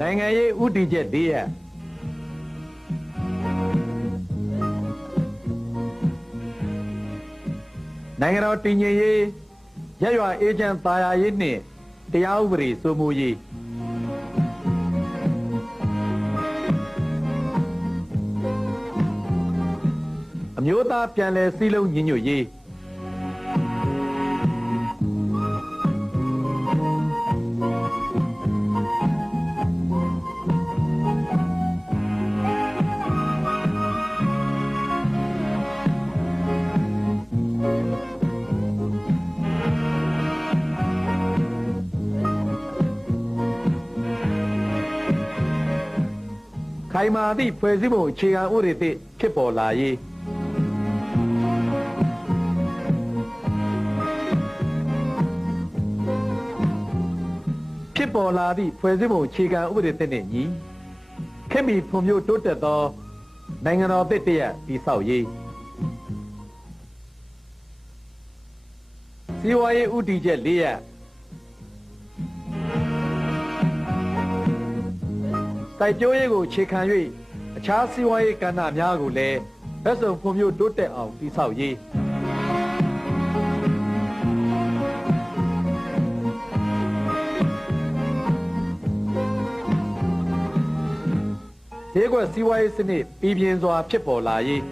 နိုင်ငံရေးဥတီချက်၄ရပ်နိုင်ငံတော်တည်ငြိမ်ရေးရပ်ရွာအေဂျင့်သာယာရေးနှင့်တရားဥပဒေစိုးမိုးရေးအမျိုးသားပြန်လည်စည်းလုံးညီညွတ်ရေးခိုင်မာသည့်ဖွဲ့စည်းပုံအခြေခံဥပဒေသစ်ဖြစ်ပေါ်လာရေးဖြစ်ပေါ်လာသည့်ဖွဲ့စည်းပုံအခြေခံဥပဒေသစ်နှင့်ညီခေတ်မီဖွံ့ဖြိုးတိုးတက်သောနိုင်ငံတော်သစ်တရပ်တည်ဆောက်ရေးစီးပွားရေးဥတီချက်၄ရပ်စိုက်ပျိုးရေးကိုခြေခံ၍အခြားစီးပွားရေးကဏ္ဍများကိုလည်းဘက်စုံဖွံ့ဖြိုးတိုးတက်အောင်တည်ဆောက်ရေးဈေးကွက်စီးပွားရေးစနစ်ပြည်ပြင်းစွာဖြစ်ပေါ်လာရေး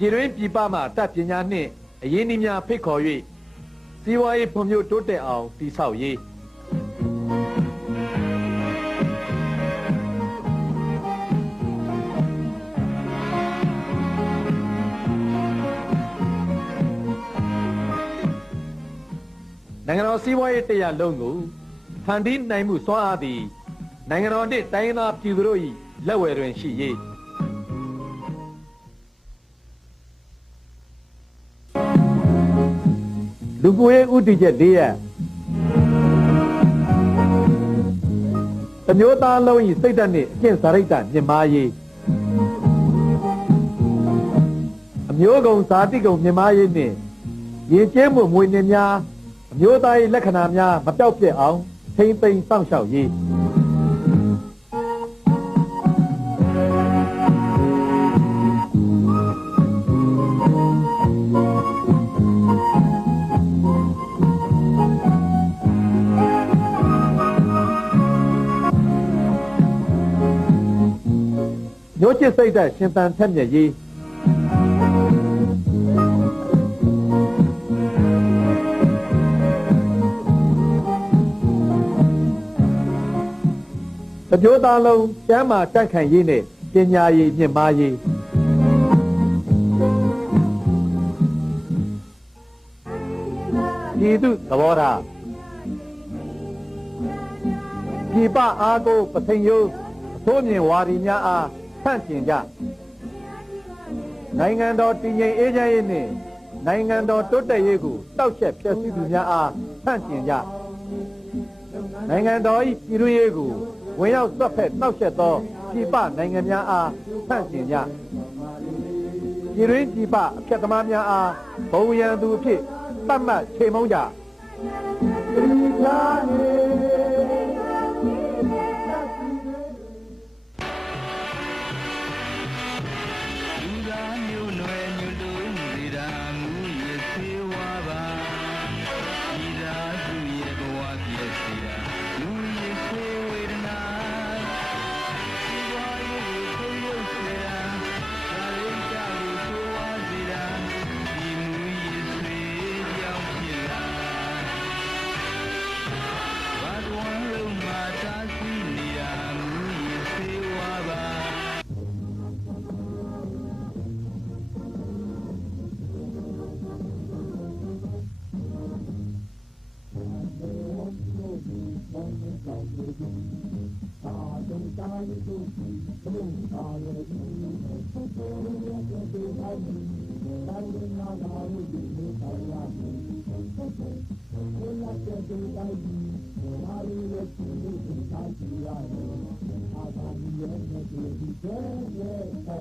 ပြည်တွင်းပြည်ပမှတပ်ပညာနှင့်အရင်းအနှီးများဖိတ်ခေါ်၍စီးပွားရေးဖွံ့ဖြိုးတိုးတက်အောင်တည်ဆောက်ရေးနိုင်ငံတော်စီးပွားရေးတရပ်လုံးကိုဖန်တီးနိုင်မှုစွမ်းအားသည်နိုင်ငံတော်နှင့်တိုင်းရင်းသားပြည်သူတို့၏လက်ဝယ်တွင်ရှိရေးလူကိုရေးဥတီချက်၄ရပ်တစ်မျိုးသားလုံး၏စိတ်ဓာတ်နှင့်အကျင့်စာရိတ္တမြင့်မားရေးအမျိုးကုံဇာတိကုံမြင့်မားရေးနှင့်ရည်ကျဲမှုမွေနှင့်များအမျိုးသား၏လက္ခဏာများမပြောက်ပြက်အောင်ထိမ့်သိမ်းစောင့်ရှောက်ရေးမျိုးချစ်စိတ်ဓာတ်ရှင်သန်ထက်မြက်ရေးတပြိုးသားလုံးကျမ်းမာတိုက်ခိုင်ရေးနဲ့ပညာရေးမြင့်မားရေးပြည်သူသဘောထားပြည်ပအားကိုပသိမ်ယိုးအဆိုးမြင်ဝါဒီများအားဆန့်ကျင်ကြနိုင်ငံတော်တည်ငြိမ်အေးချမ်းရေးနှင့်နိုင်ငံတော်တိုးတက်ရေးကိုတောက်ချက်ဖျက်ဆီးသူများအားဆန့်ကျင်ကြနိုင်ငံတော်၏ပြည်တွင်းရေးကိုဝင်ရောက်ဆွတ်ဖက်နှောက်ယှက်သောပြည်ပနိုင်ငံများအားဆန့်ကျင်ကြပြည်တွင်းပြည်ပအဖြတ်သမားများအားဘုံရန်သူအဖြစ်သတ်မှတ်ချိန်မုံကြThank you.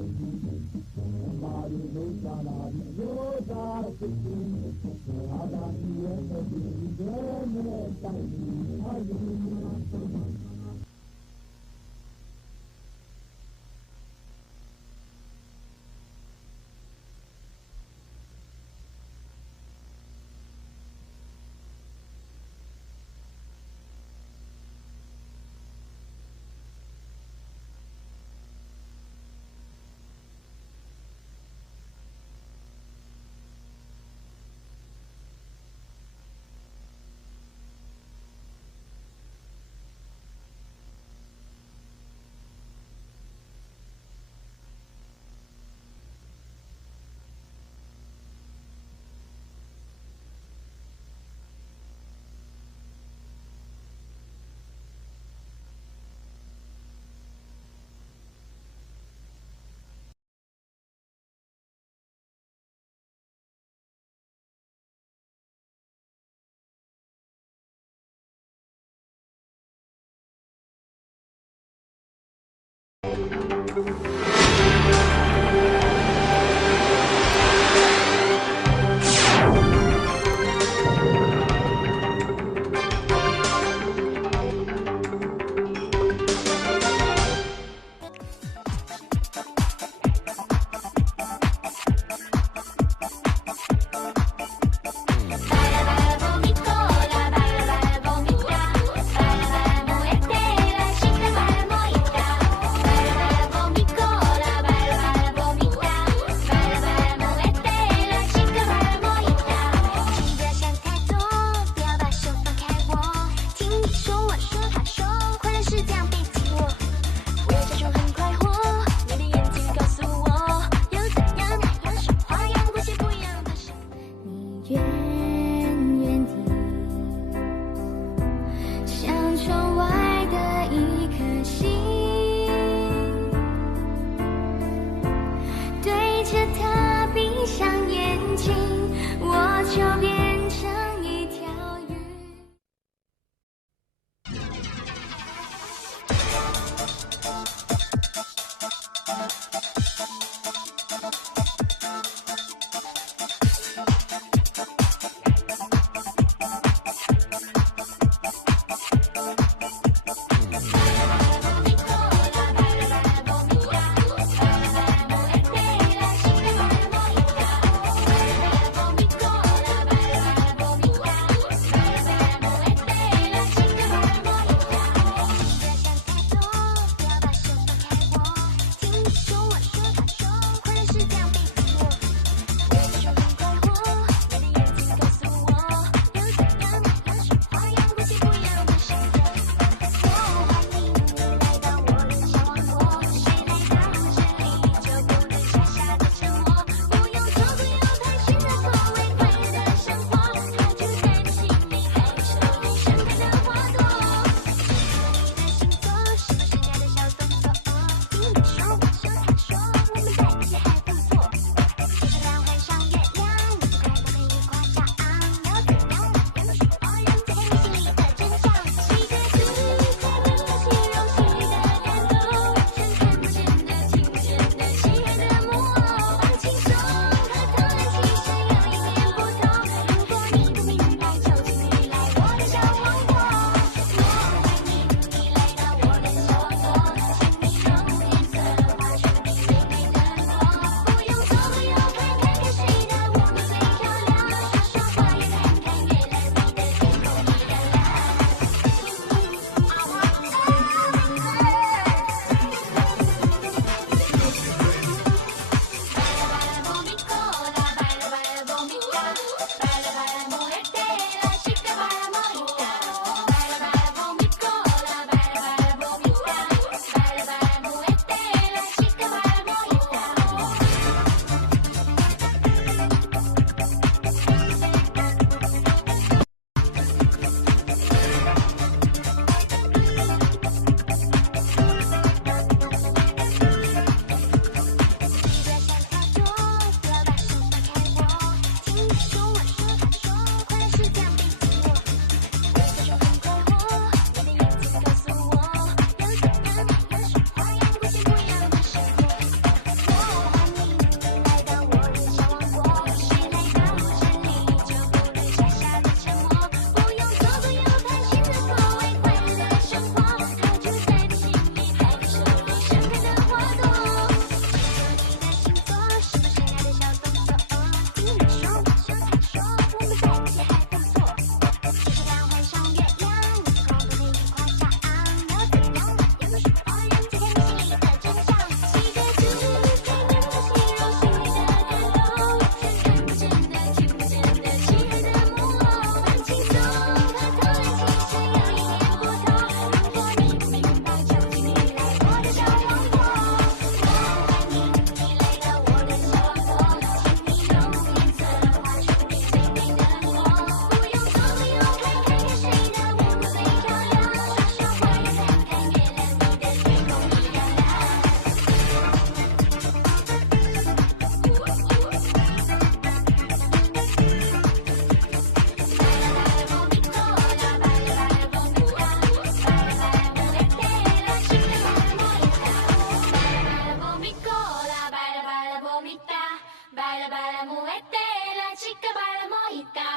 baila, baila, muévete, la chica baila mojita.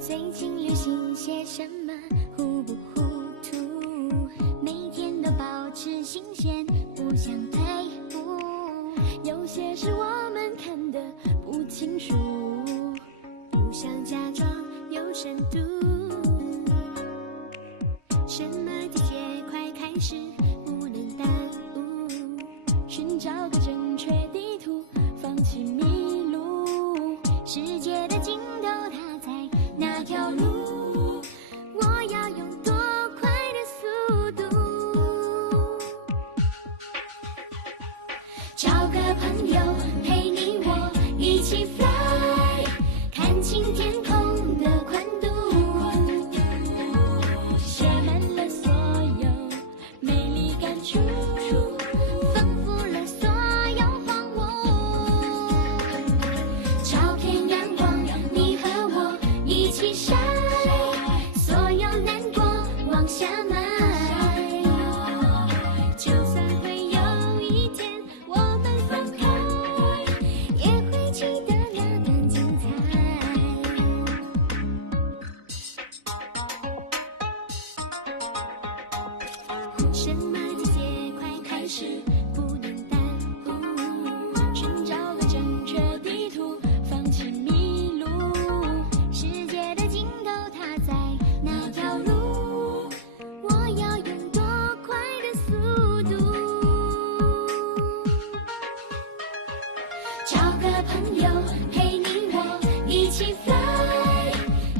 最近流行些什么？糊不糊涂？每天都保持新鲜，不想太糊。有些事我们看得不清楚，不想假装有深度。什么季节快开始，不能耽误。寻找个正确地图，放弃迷路。世界的尽头，它在那条路，我要用多快的速度？找个朋友陪你我一起 fly， 看清天空的宽度，写满了所有美丽感触，丰富了所有荒芜。照片阳光，你和我一起晒，所有难过往下埋。就算会有一天我们分开，也会记得那段精彩。什么季节快开始，不能耽误。寻找个正确地图，放弃迷路。世界的尽头，它在那条路，我要用多快的速度？找个朋友陪你我一起 fly，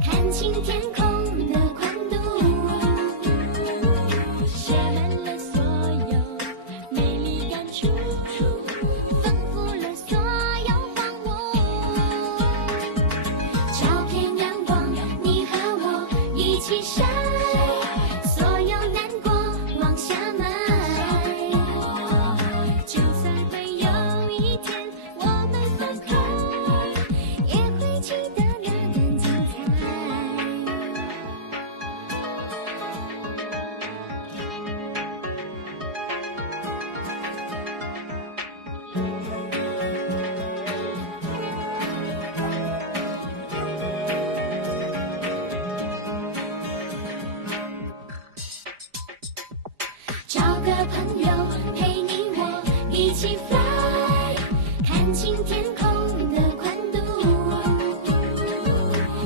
看清天空的宽度，写满了所有美丽感触，丰富了所有荒芜。照片阳光，你和我一起晒，所有难过往下埋。就算会有一天我们分开，也会记得那段精彩。找个朋友陪你我一起 fly， 看清天空的宽度，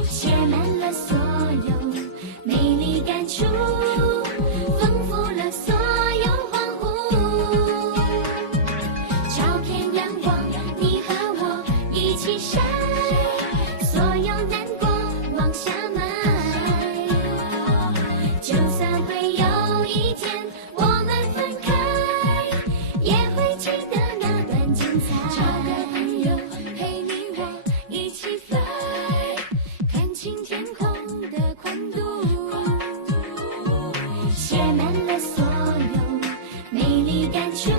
写满了所有美丽感触，丰富了所有荒芜。照片阳光，你和我一起晒，所有难过往下埋。就算会有一天我们分开，也会记得那段精彩。找个朋友陪你我一起 fly， 看清天空的宽度，写满了所有美丽感触。